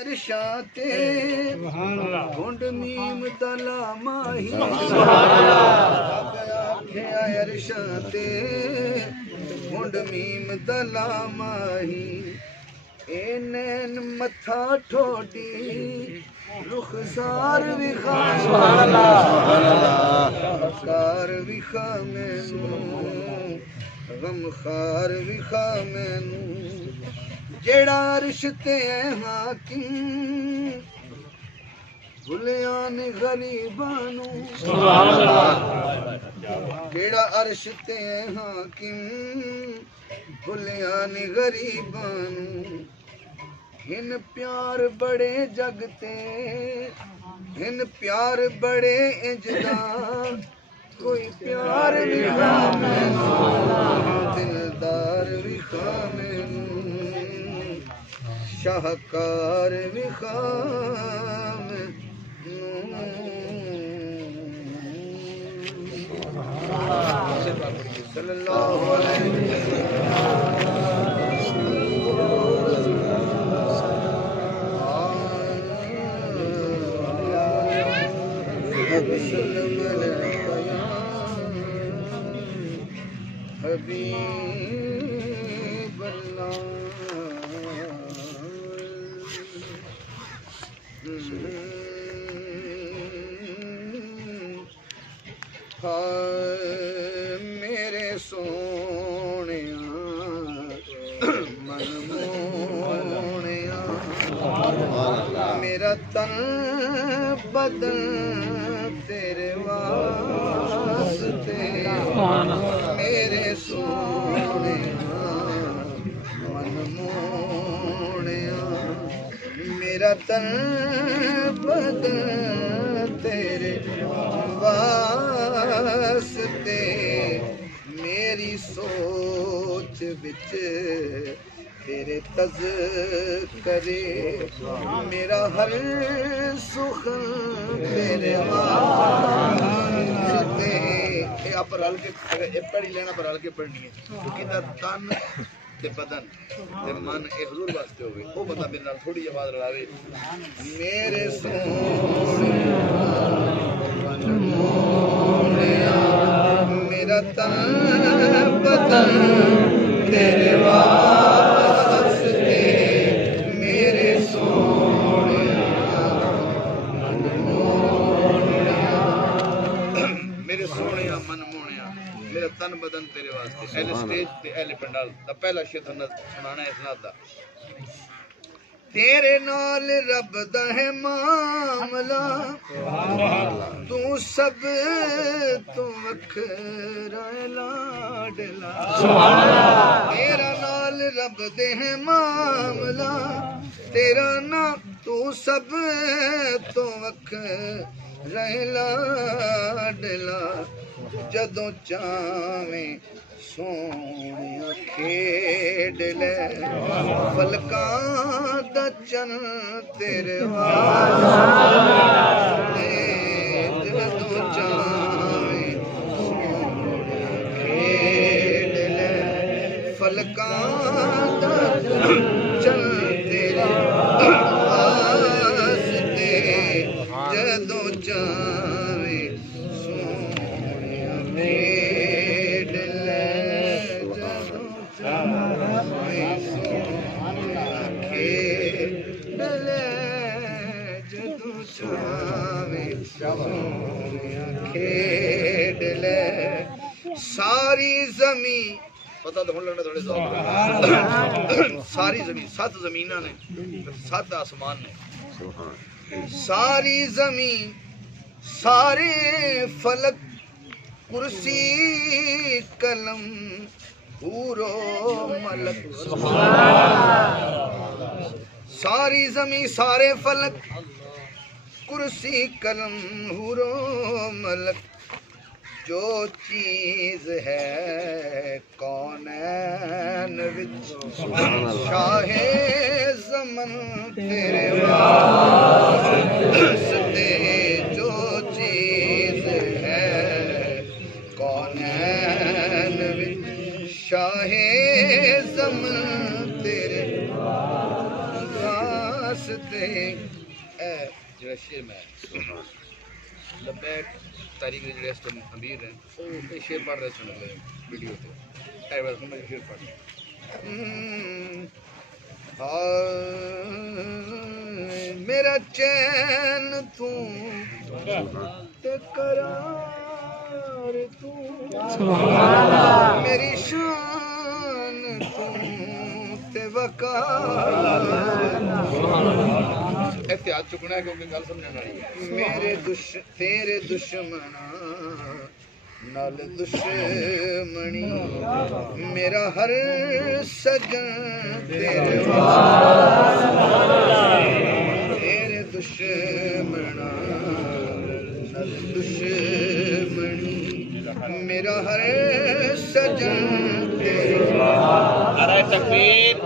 ارشاتے گھنڈ میم تلا ماہی ارشاتے گھنڈ میم تلا ماہی اینین متھا ٹھوڈی رخسار وکھا شاہکار وکھا مینوں غمخار وکھا مینوں جیڑا عرش تے حاکم بھلیاں نے غریباں نوں جیڑا عرش تے حاکم بھلیاں نے غریباں نوں ہن پیار بڑے جگ تے ہن پیار بڑے انجدا کوئی پیار وکھا مینوں دلدار وکھا مینوں شاہکار وکھا صلی اللہ علیہ وسلم حبیب اللہ میرے سونیاں من مونیاں میرا تن بدن تیرے واسطے میرے سونیاں من مونیاں میرا تن بدن تیرے واسطے میری سوچ وچ تیرے تذکرے میرا ہر سخن تیرے واسطے اے آپ رل کے پڑھی لینا پر رل کے پڑھنی ہے کیونکہ دا تن تے بدن تے من اے حضور واسطے ہوئے وہ بندہ میرے نال تھوڑی آواز رلاوے میرے سونیاں من مونیاں میرا تن بدن تیرے واسطے میرے سونیاں من مونیاں میرے سونیاں من مونیاں میرا تن بدن تیرے واسطے اہل سٹیج تے اہل پنڈال دا پہلا شعر سنانا ہے اسناد دا تیرے نال رب دا ہے معاملہ تو سب تو وکھرا لاڈلا تیرا نال رب دے ہے معاملہ تیرا نام تو سب تو وکھرا لاڈلا جدوں چاہیں سونیاں کھیڈ لے فلکاں دا چن تیرے واسطے جدوں چاہیں سونیاں کھیڈ لے فلکاں دا چن تیرے واسطے جدوں چاہیں سونیاں کھیڈ لے کھیڈ لے ساری زمین پتہ تو ہن لگنا تھوڑے ساری زمین 7 زمیناں نے 7 آسمان نے ساری زمین سارے فلک کرسی قلم حورو ملک ساری زمین سارے فلک کرسی قلم حورو ملک جو چیز ہے کونین وچ شاہ زمن تیرے واسطے جو چیز ہے کونین وچ شاہ زمن تیرے واسطے جڑا شیر میں لبیک تاریخ جڑے اس ٹائم امیر ہیں وہ شیر پڑھ رہے سن لے ویڈیو تے اے بس میں شیر پڑھ میرا چین تو تے قرار تو میری شان تو تے وقار احتیاط چکنا ہے کیونکہ گل سمجھنے والی ہے میرے تیرے دشمناں نال دشمنی میرا ہر سجن تیرے تیرے دشمناں نال دشمنی میرا ہر سجن تیرے نعرہ تکبیر